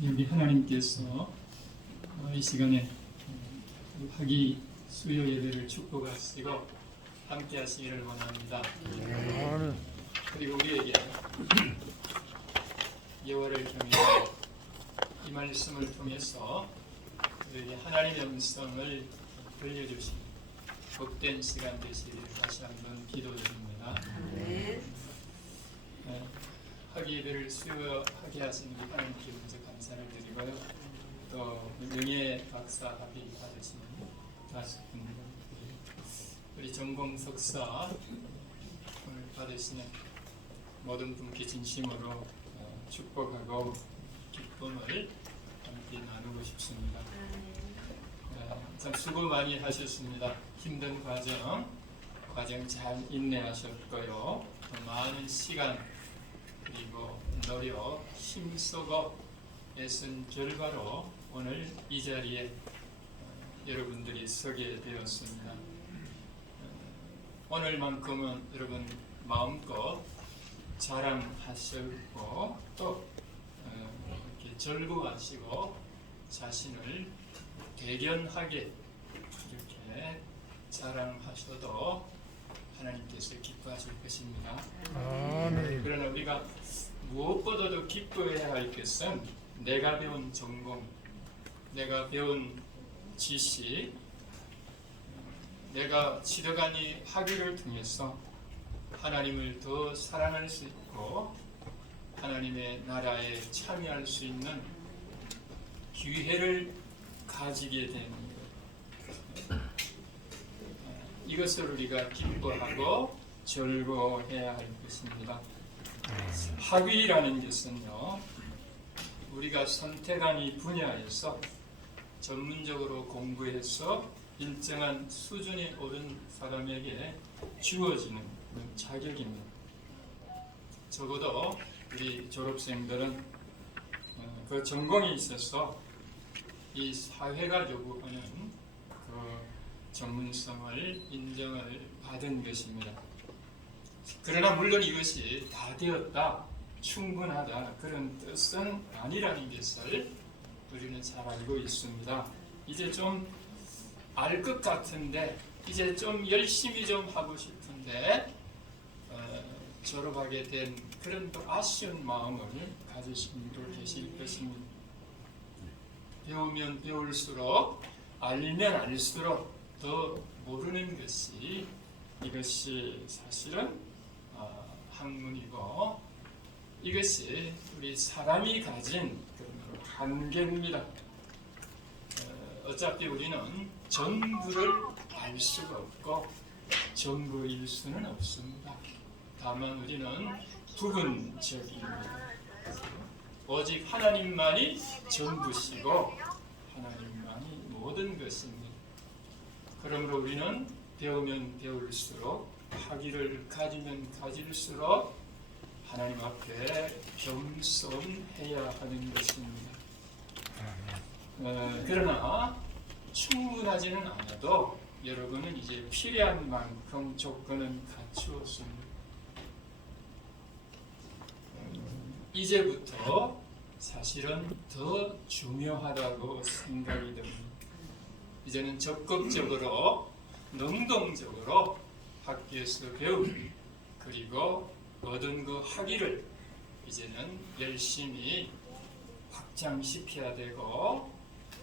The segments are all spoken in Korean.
우리 하나님께서 이 시간에 하기 수요 예배를 축복하시고 함께 하시기를 원합니다. 그리고 우리에게 예화를 통해서 이 말씀을 통해서 우리에게 하나님의 음성을 들려주신 복된 시간 되시기를 다시 한번 기도드립니다. 하기 예배를 수요하게 하신 우리 하나님께 먼저 감사를 드리고요. 또 명예 박사 학위 받으신 다섯 분, 우리 전공 석사 오늘 받으시는 모든 분께 진심으로 축복하고 기쁨을 함께 나누고 싶습니다. 참 수고 많이 하셨습니다. 힘든 과정 잘 인내하셨고요. 또 많은 시간 그리고 노력, 힘쓰고 애쓴 결과로 오늘 이 자리에 여러분들이 서게 되었습니다. 오늘만큼은 여러분 마음껏 자랑하시고 또 이렇게 절구하시고 자신을 대견하게 이렇게 자랑하셔도 하나님께서 기뻐하실 것입니다. 그러나 우리가 무엇보다도 기뻐해야 할 것은 내가 배운 전공, 내가 배운 지식, 내가 치러간 이 학위를 통해서 하나님을 더 사랑할 수 있고 하나님의 나라에 참여할 수 있는 기회를 가지게 되는 것. 이것을 우리가 기뻐하고 즐거워해야 할 것입니다. 학위라는 것은요, 우리가 선택한 이 분야에서 전문적으로 공부해서 일정한 수준에 오른 사람에게 주어지는 자격입니다. 적어도 우리 졸업생들은 그 전공에 있어서 이 사회가 요구하는 그 전문성을 인정을 받은 것입니다. 그러나 물론 이것이 다 되었다, 충분하다 그런 뜻은 아니라는 것을 우리는 잘 알고 있습니다. 이제 좀 알 것 같은데 이제 좀 열심히 좀 하고 싶은데 졸업하게 된 그런 또 아쉬운 마음을 가지신 분도 계실 것입니다. 배우면 배울수록 알면 알수록 더 모르는 것이 이것이 사실은 학문이고 이것이 우리 사람이 가진 그런 한계입니다. 어차피 우리는 전부를 알 수가 없고 전부일 수는 없습니다. 다만 우리는 부분적입니다. 오직 하나님만이 전부시고 하나님만이 모든 것입니다. 그러므로 우리는 배우면 배울수록 학위를 가지면 가질수록 하나님 앞에 겸손해야 하는 것입니다. 그러나 충분하지는 않아도 여러분은 이제 필요한 만큼 조건은 갖추었습니다. 이제부터 사실은 더 중요하다고 생각이 듭니다. 이제는 적극적으로 능동적으로 학교에서 배우기 그리고 얻은 그 학위를 이제는 열심히 확장시켜야 되고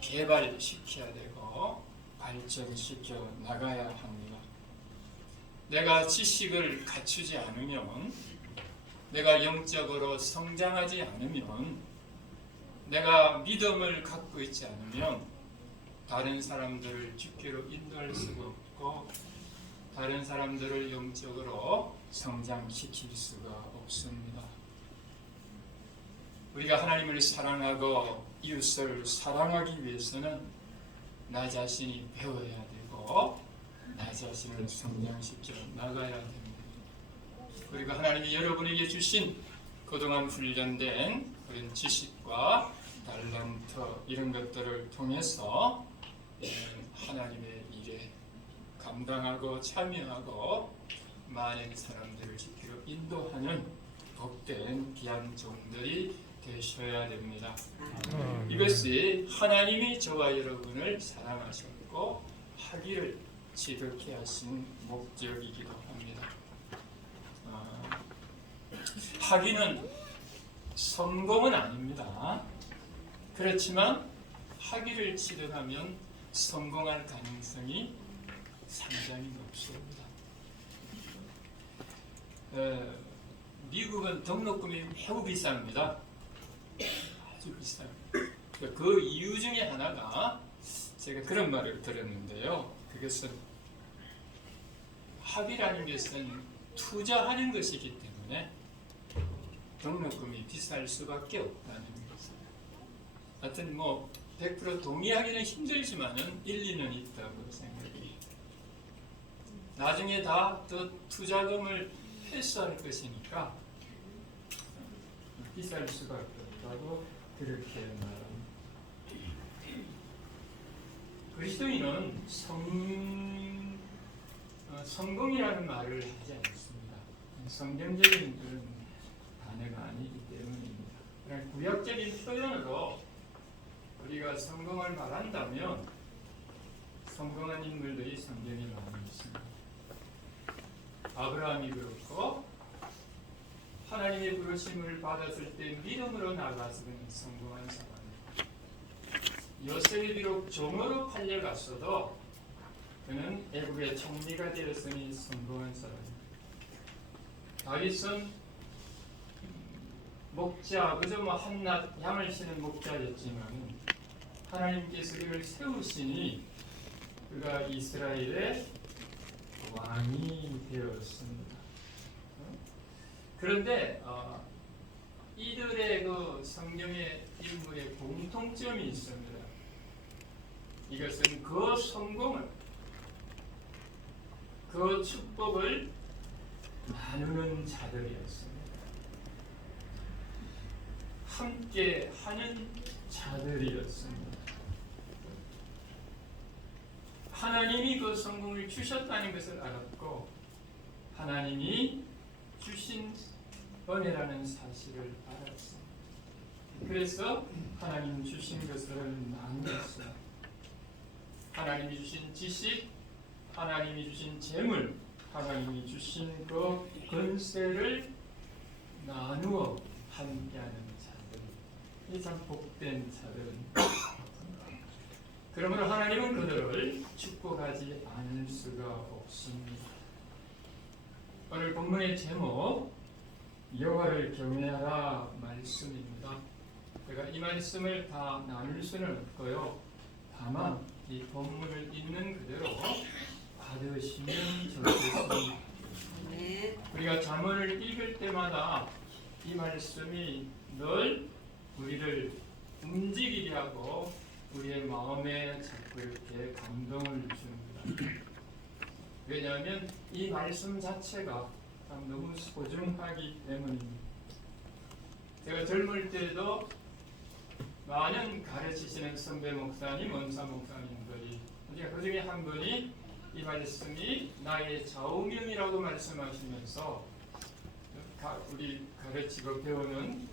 개발시켜야 되고 발전시켜 나가야 합니다. 내가 지식을 갖추지 않으면 내가 영적으로 성장하지 않으면 내가 믿음을 갖고 있지 않으면 다른 사람들을 주께로 인도할 수가 없고 다른 사람들을 영적으로 성장시킬 수가 없습니다. 우리가 하나님을 사랑하고 이웃을 사랑하기 위해서는 나 자신이 배워야 되고 나 자신을 성장시켜 나가야 됩니다. 그리고 하나님이 여러분에게 주신 그동안 훈련된 그런 지식과 달란트 이런 것들을 통해서 하나님의 일에 감당하고 참여하고 많은 사람들을 지키러 인도하는 복된 귀한 종들이 되셔야 됩니다. 이것이 하나님이 저와 여러분을 사랑하셨고 학위를 지득해 하신 목적이기도 합니다. 학위는 성공은 아닙니다. 그렇지만 학위를 취득하면 성공할 가능성이 상당히 높습니다. 미국은 등록금이 매우 비쌉니다. 아주 비싸요. 그 이유 중에 하나가 제가 그런 말을 들었는데요. 그것은 학위라는 것은 투자하는 것이기 때문에 등록금이 비쌀 수밖에 없다는 것입니다. 하여튼 100% 동의하기는 힘들지만은 일리는 있다고 생각해요. 나중에 다 더 투자금을 회수할 것이니까 비쌀 수밖에 없다고 그렇게 말합니다. 그리스도인은 성공이라는 말을 하지 않습니다. 성경적인 그런 단어가 아니기 때문입니다. 그냥 구약적인 표현으로 우리가 성공을 말한다면 성공한 인물들이 성경에 많이 있습니다. 아브라함이 그렇고 하나님의 부르심을 받았을 때 믿음으로 나가서 그는 성공한 사람입니다. 요셉이 비록 종으로 팔려갔어도 그는 애국의 총리가 되었으니 성공한 사람입니다. 다윗은 목자, 그저 한낱 양을 치는 목자였지만 하나님께서 그를 세우시니 그가 이스라엘의 왕이 되었습니다. 그런데 이들의 그 성경의 인물의 공통점이 있습니다. 이것은 그 성공을, 그 축복을 나누는 자들이었습니다. 함께 하는 자들이었습니다. 하나님이 그 성공을 주셨다는 것을 알았고 하나님이 주신 은혜라는 사실을 알았습니다. 그래서 하나님 주신 것을 나누었습니다. 하나님이 주신 지식, 하나님이 주신 재물, 하나님이 주신 그 권세를 나누어 함께하는 자들, 이 참 복된 자들입니다. 그러므로 하나님은 그들을 축복하지 않을 수가 없습니다. 오늘 본문의 제목 여호와를 경외하라 말씀입니다. 제가 이 말씀을 다 나눌 수는 없고요. 다만 이 본문을 읽는 그대로 받으시면 좋겠습니다. 우리가 잠언을 읽을 때마다 이 말씀이 늘 우리를 움직이게 하고 우리의 마음에 자꾸 이렇게 감동을 줍니다. 왜냐하면 이 말씀 자체가 참 너무 소중하기 때문입니다. 제가 젊을 때도 많은 가르치시는 선배 목사님, 원사 목사님들이 그 중에 한 분이 이 말씀이 나의 좌우명이라고 말씀하시면서 우리 가르치고 배우는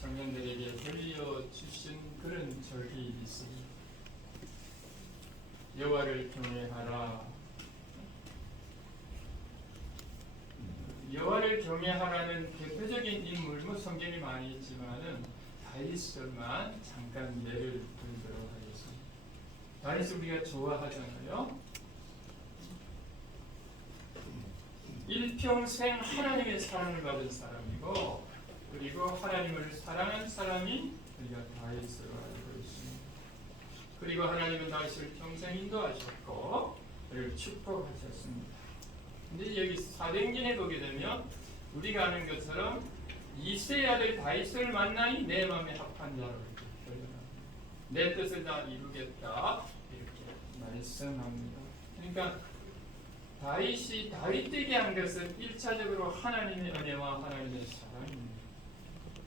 청년들에게 들려주신 그런 절기 있습니다. 여호와를 경외하라. 여호와를 경외하라는 대표적인 인물, 성경이 많이 있지만은 다윗만 잠깐 예를 들도록 하겠습니다. 다윗을 우리가 좋아하잖아요. 일평생 하나님의 사랑을 받은 사람이고, 그리고 하나님을 사랑한 사람이 우리가 다윗으로 알고 있습니다. 그리고 하나님은 다윗을 평생 인도하셨고 그를 축복하셨습니다. 근데 여기 사도행전에 보게 되면 우리가 아는 것처럼 이새의 아들 다윗을 만나니 내 마음에 합한 자로 내 뜻을 다 이루겠다 이렇게 말씀합니다. 그러니까 다윗이 다윗되게 한 것은 1차적으로 하나님의 은혜와 하나님의 사랑입니다.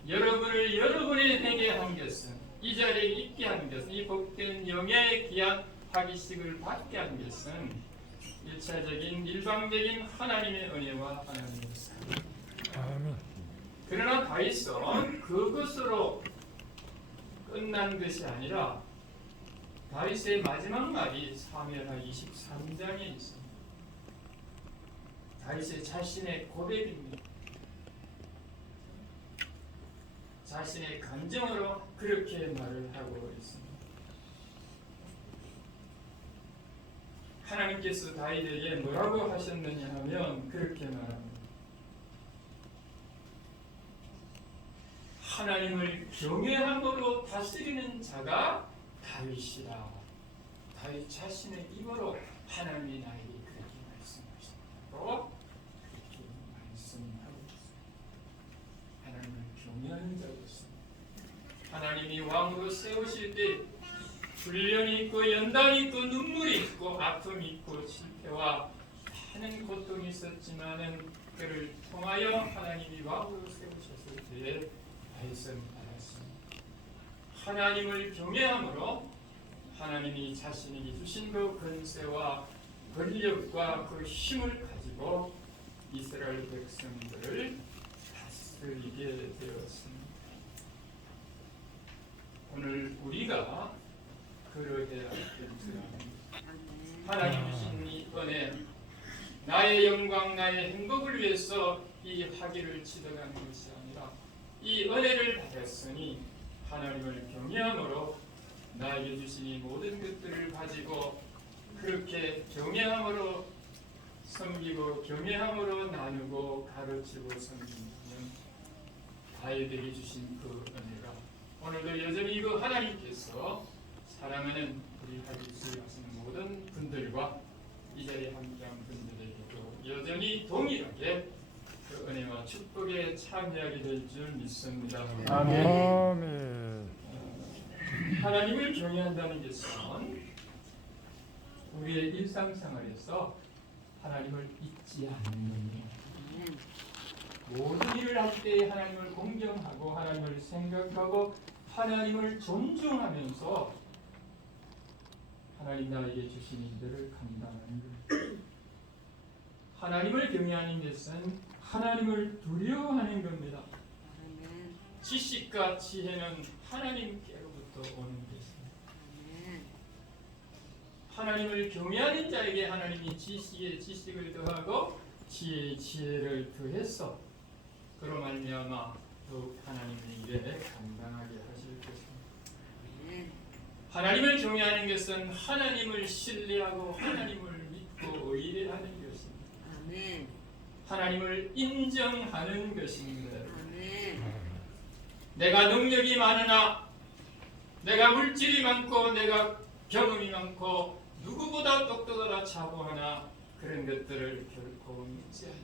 여러분을 여러분이 되게 한 것은, 이 자리에 있게 한 것은, 이 복된 영예의 귀한 학위식을 받게 한 것은 1차적인 일방적인 하나님의 은혜와 하나님의 사랑. 그러나 다윗은 그것으로 끝난 것이 아니라 다윗의 마지막 말이 사무엘하 23장에 있습니다. 다윗의 자신의 고백입니다. 자신의 감정으로 그렇게 말을 하고 있습니다. 하나님께서 다윗에게 뭐라고 하셨느냐 하면 그렇게 말합니다. 하나님을 경외함으로 다스리는 자가 다윗이다. 다윗 자신의 입으로 하나님이 나에게 그렇게 말씀하신다고 그렇게 말씀하고 있습니다. 하나님을 경외하는 자였습니다. 하나님이 왕으로 세우실 때 훈련이 있고 연단이 있고 눈물이 있고 아픔이 있고 실패와 많은 고통이 있었지만은 그를 통하여 하나님이 왕으로 세우셨을 때에 다윗은 알았습니다. 하나님을 경외함으로 하나님이 자신에게 주신 그 권세와 권력과 그 힘을 가지고 이스라엘 백성들을 다스리게 되었습니다. 오늘 우리가 그러해야 될지라 하나님 주신 이 은혜, 나의 영광, 나의 행복을 위해서 이 학위를 치러가는 것이 아니라 이 은혜를 받았으니 하나님을 경외함으로 나에게 주신 이 모든 것들을 가지고 그렇게 경외함으로 섬기고 경외함으로 나누고 가르치고 섬기는 다윗에게 주신 그 은혜가 오늘도 여전히 그 하나님께서 사랑하는 우리 하기수에 하시는 모든 분들과 이 자리에 함께한 분들에게도 여전히 동일하게 그 은혜와 축복에 참여하게 될 줄 믿습니다. 아멘. 하나님을 경외한다는 것은 우리의 일상생활에서 하나님을 잊지 않는 겁니다. 모든 일을 할 때 하나님을 공경하고 하나님을 생각하고 하나님을 존중하면서 하나님 나에게 주신 일들을 감당하는 것. 하나님을 경외하는 것은 하나님을 두려워하는 겁니다. 지식과 지혜는 하나님께로부터 오는 것입니다. 하나님을 경외하는 자에게 하나님이 지식에 지식을 더하고 지혜에 지혜를 더해서 그로 말미암아 더욱 하나님의 일에 감당하게 하실 것입니다. 하나님을 경외하는 것은 하나님을 신뢰하고 하나님을 믿고 의뢰하는 것입니다. 하나님을 인정하는 것입니다. 내가 능력이 많으나 내가 물질이 많고 내가 경험이 많고 누구보다 똑똑하다 자부하나 그런 것들을 결코 믿지 아니하고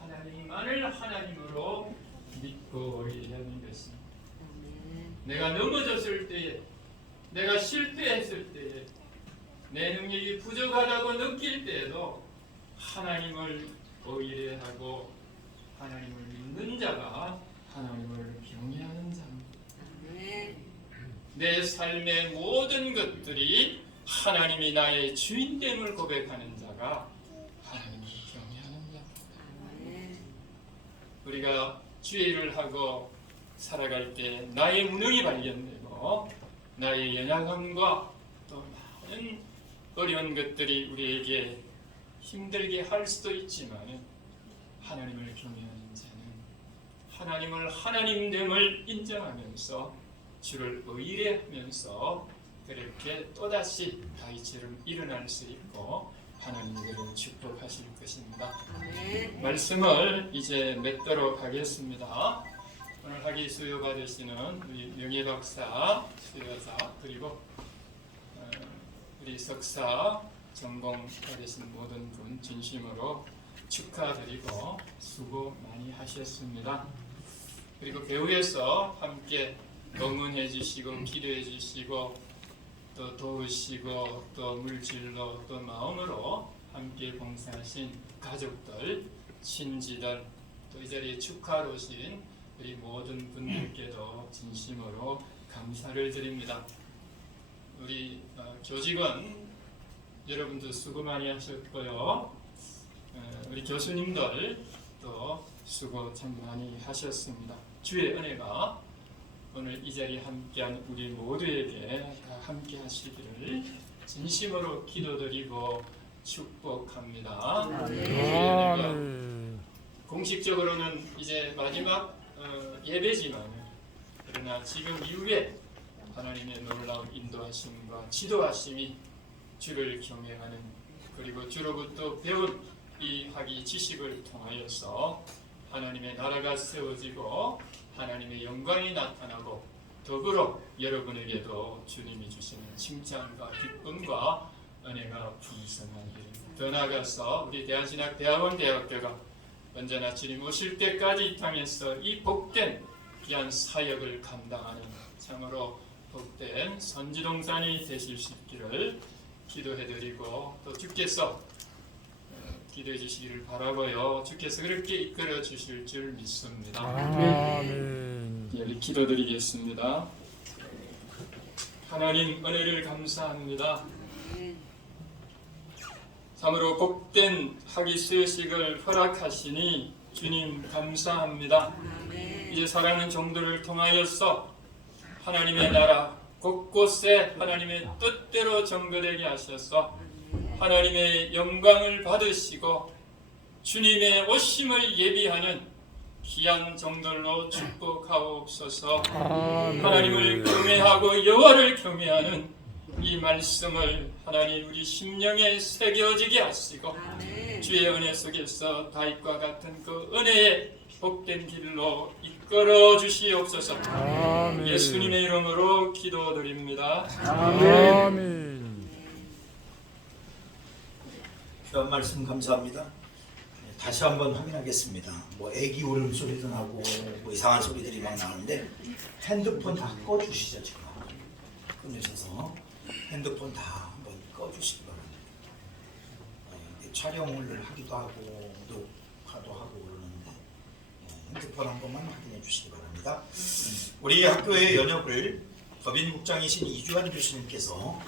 하나님만을 하나님으로 믿고 의뢰하는 것입니다. 내가 넘어졌을 때에 내가 실패했을 때에 내 능력이 부족하다고 느낄 때에도 하나님을 의뢰하고 하나님을 믿는 자가 하나님을 경외하는 자입니다. 내 삶의 모든 것들이 하나님이 나의 주인됨을 고백하는 자가 하나님을 경외하는 자입니다. 우리가 주의를 하고 살아갈 때 나의 무능이 발견되고 나의 연약함과 또 많은 어려운 것들이 우리에게 힘들게 할 수도 있지만 하나님을 경외하는 자는 하나님을 하나님됨을 인정하면서 주를 의뢰하면서 그렇게 또다시 다윗처럼 일어날 수 있고 하나님께로 축복하실 것입니다. 말씀을 이제 맺도록 하겠습니다. 오늘 학위 수요 받으시는 우리 명예박사 수여자 그리고 우리 석사 전공 받으신 모든 분 진심으로 축하드리고 수고 많이 하셨습니다. 그리고 배후에서 함께 응원해 주시고 기도해 주시고 또 도우시고 또 물질로 또 마음으로 함께 봉사하신 가족들, 친지들 또 이 자리에 축하로 오신 우리 모든 분들께도 진심으로 감사를 드립니다. 우리 교직원 여러분도 수고 많이 하셨고요. 우리 교수님들 또 수고 참 많이 하셨습니다. 주의 은혜가 오늘 이 자리에 함께한 우리 모두에게 다 함께 하시기를 진심으로 기도드리고 축복합니다. 아멘. 공식적으로는 이제 마지막 예배지만 그러나 지금 이후에 하나님의 놀라운 인도하심과 지도하심이 주를 경외하는 그리고 주로부터 배운 이 학위 지식을 통하여서 하나님의 나라가 세워지고 하나님의 영광이 나타나고 더불어 여러분에게도 주님이 주시는 칭찬과 기쁨과 은혜가 풍성하기를 더 나아가서 우리 대한신학대학원 대학교가 언제나 주님 오실 때까지 이 땅에서 이 복된 귀한 사역을 감당하는 참으로 복된 선지동산이 되실 수 있기를 기도해드리고 또 주께서 기도해 주시기를 바라고요. 주께서 그렇게 이끌어 주실 줄 믿습니다. 아멘. 여기 기도드리겠습니다. 하나님 은혜를 감사합니다. 참으로 복된 학위 수여식을 허락하시니 주님 감사합니다. 이제 사랑하는 종들을 통하여서 하나님의 나라 곳곳에 하나님의 뜻대로 전거되게 하셔서 하나님의 영광을 받으시고 주님의 오심을 예비하는 귀한 종들로 축복하옵소서. 하나님을 경외하고 여호와를 경외하는 이 말씀을 하나님 우리 심령에 새겨지게 하시고 주의 은혜 속에서 다윗과 같은 그 은혜의 복된 길로 이끌어 주시옵소서. 예수님의 이름으로 기도드립니다. 아멘. 귀한 말씀 감사합니다. 다시 한번 확인하겠습니다. 뭐 애기 울음소리도 나고 뭐 이상한 소리들이 막 나오는데 핸드폰 다 꺼주시죠. 지금 끊으셔서 핸드폰 다 한번 꺼주시기 바랍니다. 촬영을 하기도 하고 녹화도 하고 그러는데 핸드폰 한 번만 확인해 주시기 바랍니다. 우리 학교의 연역을 법인 국장이신 이주환 교수님께서